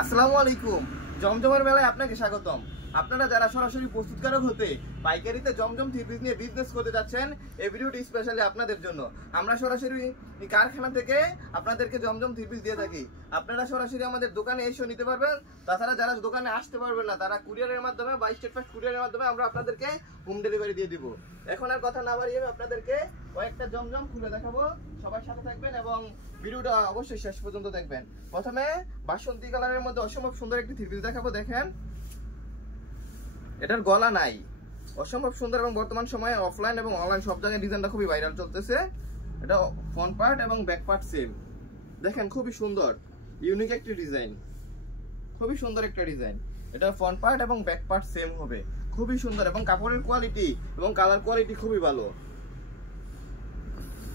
আসসালামু আলাইকুম। জমজমের মেলায় আপনাকে স্বাগতম। আপনারা যারা সরাসরি প্রস্তুতকারক হতে পাইকারিতে জমজম থ্রি পিস নিয়ে বিজনেস করতে যাচ্ছেন, এই ভিডিওটি স্পেশালি আপনাদের জন্য। আমরা সরাসরি কারখানা থেকে আপনাদেরকে জমজম থ্রি পিস দিয়ে থাকি। আপনারা সরাসরি আমাদের দোকানে এসে নিতে পারবেন। তাছাড়া যারা দোকানে আসতে পারবেন না, তারা কুরিয়ারের মাধ্যমে বা স্টেট ফাস্ট কুরিয়ারের মাধ্যমে আমরা আপনাদেরকে হোম ডেলিভারি দিয়ে দিব। এখন আর কথা না বাড়িয়ে আপনাদেরকে কয়েকটা জমজম খুলে দেখাবো। সবার সাথে থাকবেন এবং ভিডিওটা অবশ্যই শেষ পর্যন্ত দেখবেন। প্রথমে বাসন্তী কালারের মধ্যে অসম্ভব সুন্দর একটি থ্রি পিস দেখাবো। দেখেন, এটার গলা নাই, অসম্ভব সুন্দর এবং বর্তমান সময়ে অফলাইন এবং অনলাইন সব জায়গায় ডিজাইনটা খুবই ভাইরাল চলতেছে। এটা ফ্রন্ট পার্ট এবং ব্যাক পার্ট সেম। দেখেন, খুবই সুন্দর ইউনিক একটি ডিজাইন, খুবই সুন্দর একটা ডিজাইন। এটা ফ্রন্ট পার্ট এবং ব্যাক পার্ট সেম হবে, খুবই সুন্দর এবং কাপড়ের কোয়ালিটি এবং কালার কোয়ালিটি খুবই ভালো।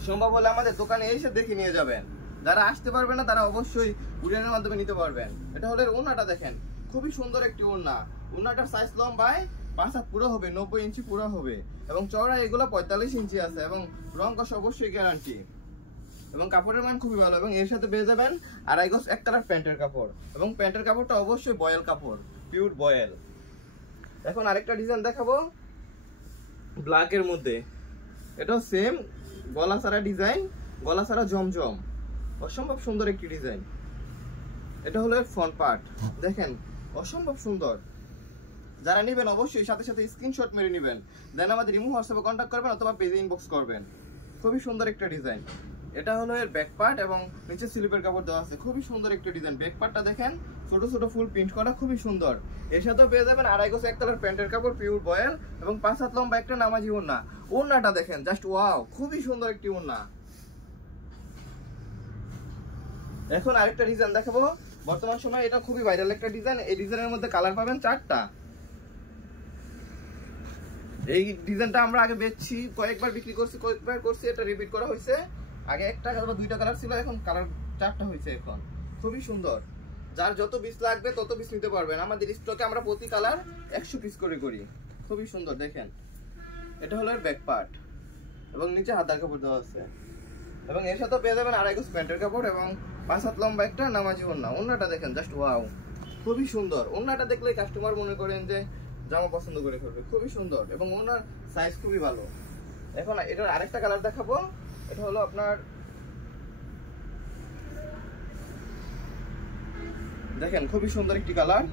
সম্ভব হলে আমাদের দোকানে এসে দেখে নিয়ে যাবেন। যারা আসতে পারবেন না তারা অবশ্যই কুরিয়ারের মাধ্যমে নিতে পারবেন। এটা হলো ওড়নাটা, দেখেন খুবই সুন্দর একটি ওড়না। ওড়নাটার সাইজ লম্বায় 5 হাত পুরো হবে, 90 ইঞ্চি পুরো হবে এবং চওড়া এগুলো 45 ইঞ্চি আছে এবং রং কষ অবশ্যই গ্যারান্টি এবং কাপড়ের মান খুবই ভালো। এবং এর সাথে পেয়ে যাবেন 2.5 গজ এক কালার প্যান্টের কাপড় এবং প্যান্টের কাপড়টা অবশ্যই বয়েল কাপড়, পিওর বয়েল। এখন আরেকটা ডিজাইন দেখাবো ব্ল্যাকের মধ্যে। এটাও সেম গলা ছাড়া ডিজাইন, গলা ছাড়া জমজম, অসম্ভব সুন্দর একটি ডিজাইন। এটা হলো ফ্রন্ট পার্ট, দেখেন অসম্ভব সুন্দর। যারা নেবেন অবশ্যই সাথে সাথে স্ক্রিনশট মেরে নেবেন, দেন আমাদের ইমো হোয়াটসঅ্যাপে কন্ট্যাক্ট করবেন অথবা পেজে ইনবক্স করবেন। খুবই সুন্দর একটা ডিজাইন। এটা হলো এর ব্যাক পার্ট এবং নিচে স্লিপের কাপড় দেওয়া আছে, খুবই সুন্দর একটা ডিজাইন। ব্যাক পার্টটা দেখেন ছোট ছোট ফুল প্রিন্ট করা, খুবই সুন্দর। এর সাথেও পেয়ে যাবেন 2.5 গজ এক কালার প্যান্টের কাপড়, পিওর বয়েল এবং 5 হাত লম্বা একটা নামাজি ওড়না। ওড়নাটা দেখেন জাস্ট ওয়াও, খুবই সুন্দর একটি ওড়না। এখন আরেকটা ডিজাইন দেখাবো, বর্তমান সময় এটা খুবই ভাইরাল একটা ডিজাইন। এই ডিজাইনের মধ্যে কালার পাবেন 4টা। এই ডিজাইনটা আমরা আগে বেচছি, কয়েকবার বিক্রি করছি, কয়েকবার করছি, এটা রিপিট করা হয়েছে। আগে একটা অথবা 2টা কালার ছিল, এখন কালার 4টা হয়েছে। এখন খুবই সুন্দর, যার যত পিস লাগবে তত পিস নিতে পারবেন। আমাদের স্টকে আমরা প্রতি কালার 100 পিস করে করি। খুবই সুন্দর দেখেন। এটা হলো এর ব্যাক পার্ট এবং নিচে হাতার কাপড় দেওয়া আছে এবং এর সাথে পেয়ে যাবেন 2.5 গজ প্যান্টের কাপড় এবং 5 হাত লম্বা একটা নামাজি ওড়না। ওড়নাটা দেখেন জাস্ট ওয়াও, খুবই সুন্দর। ওড়নাটা দেখলে কাস্টমার মনে করেন যে জামা পছন্দ করে ফেলবে, খুবই সুন্দর এবং ওনার সাইজ খুবই ভালো। এখন এটার আরেকটা কালার দেখাবো। এটা হলো আপনার দেখেন খুবই সুন্দর একটি কালার,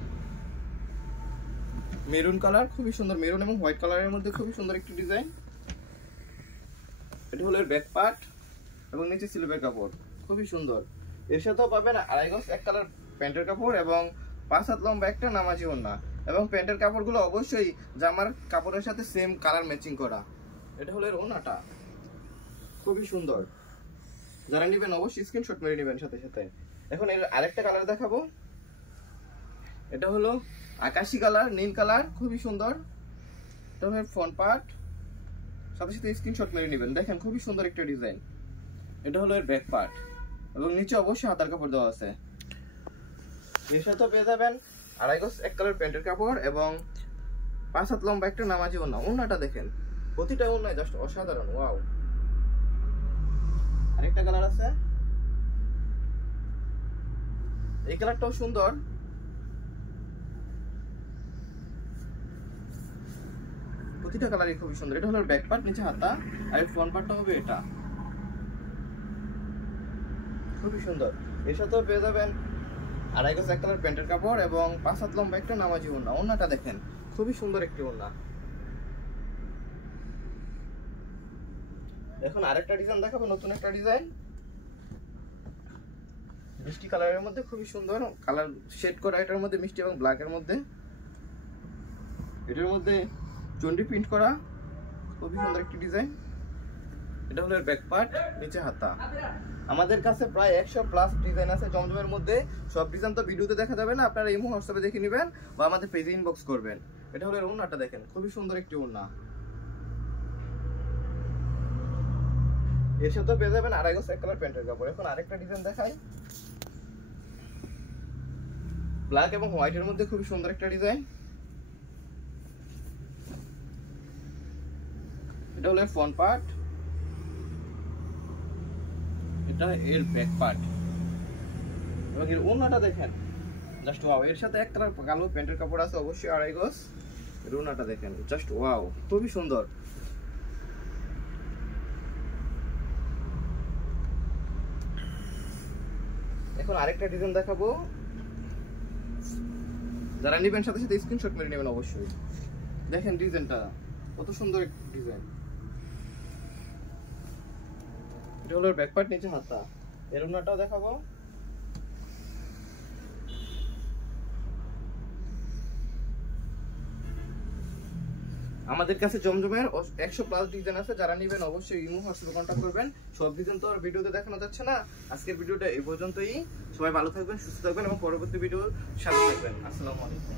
মেরুন কালার, খুবই সুন্দর। মেরুন এবং হোয়াইট কালারের মধ্যে খুবই সুন্দর একটি ডিজাইন। এটা হলো এর ব্যাক পার্ট এবং নিচে স্লিপের কাপড়, খুবই সুন্দর। এর সাথেও পাবেন 2.5 গজ এক কালার প্যান্টের কাপড় এবং 5 হাত লম্বা একটা নামাজি ওড়না এবং প্যান্টের কাপড়গুলো অবশ্যই জামার কাপড়ের সাথে সেম কালার ম্যাচিং করা। এটা হলো এর ওড়নাটা, খুবই সুন্দর। যারা নেবেন অবশ্যই স্ক্রিনশট মেরে নেবেন সাথে সাথে। এখন এর আরেকটা কালার দেখাবো। এটা হলো আকাশি কালার, নীল কালার, খুবই সুন্দর। এটা হলো ফ্রন্ট পার্ট, সাথে সাথে স্ক্রিনশট মেরে নেবেন। দেখেন খুবই সুন্দর একটা ডিজাইন। এটা হলো এর ব্যাক পার্ট এবং নিচে অবশ্যই হাতার কাপড় দেওয়া আছে। এর সাথে পেয়ে যাবেন 2.5 গজ এক কালার প্যান্টের কাপড় এবং 5 হাত লম্বা একটা নামাজি ওড়না। ওড়নাটা দেখেন, প্রতিটা ওড়নায় জাস্ট অসাধারণ, ওয়াও। আরেকটা কালার আছে, এই কালারটাও সুন্দর। প্রতিটা কালারই খুবই সুন্দর। এটা হলো ব্যাক পার্ট, নিচে হাতা, আর ফ্রন্ট পার্টটা হবে এটা, খুবই সুন্দর। এর সাথেও পেয়ে যাবেন 2.5 গজ এক কালার প্যান্টের কাপড় এবং 5 হাত লম্বা একটা নামাজি ওড়না। ওড়নাটা দেখেন খুবই সুন্দর একটি ওড়না। এখন আরেকটা ডিজাইন দেখাবো, নতুন একটা ডিজাইন মিষ্টি কালারের মধ্যে, খুবই সুন্দর কালার শেড করা। এটার মধ্যে মিষ্টি এবং ব্ল্যাকের মধ্যে, এটার মধ্যে চন্ডি প্রিন্ট করা, খুবই সুন্দর একটি ডিজাইন। এটা হলো এর ব্যাক পার্ট, নিচে হাতা। আমাদের কাছে প্রায় 100+ ডিজাইন আছে জমজমের মধ্যে। সব ডিজাইন তো ভিডিওতে দেখা যাবে না, আপনারা ইমো হোয়াটসঅ্যাপে দেখে নেবেন বা আমাদের পেজে ইনবক্স করবেন। এটা হলো এর ওড়নাটা দেখেন, খুবই সুন্দর একটি ওড়না। এর সাথে পেয়ে যাবেন 2.5 গজ এক কালার প্যান্টের কাপড়। এখন আরেকটা ডিজাইন দেখাই, ব্ল্যাক এবং হোয়াইটের মধ্যে খুবই সুন্দর একটা ডিজাইন। এটা হলো ফ্রন্ট পার্ট, এটা এর ব্যাক পার্ট এবং এর ওড়নাটা দেখেন জাস্ট ওয়াও। এর সাথে একটা কালো প্যান্টের কাপড় আছে অবশ্যই 2.5 গজ। ওড়নাটা দেখেন জাস্ট ওয়াও, খুবই সুন্দর। এখন আরেকটা ডিজাইন দেখাবো, যারা নেবেন সাথে সাথে স্ক্রিনশট মেরে নেবেন অবশ্যই। দেখেন ডিজাইনটা কত সুন্দর একটা ডিজাইন। এটা হলো ব্যাক পার্ট, নিচে হাতা। এর ওড়নাটাও দেখাবো। আমাদের কাছে জমজমের 100+ ডিজাইন আছে, যারা নেবেন অবশ্যই ইমো হোয়াটসঅ্যাপে কন্টাক্ট করবেন। সব ডিজাইন তো আর ভিডিওতে দেখানো যাচ্ছে না। আজকের ভিডিওটা এই পর্যন্তই। সবাই ভালো থাকবেন, সুস্থ থাকবেন এবং পরবর্তী ভিডিওর সাথে থাকবেন। আসসালামু আলাইকুম।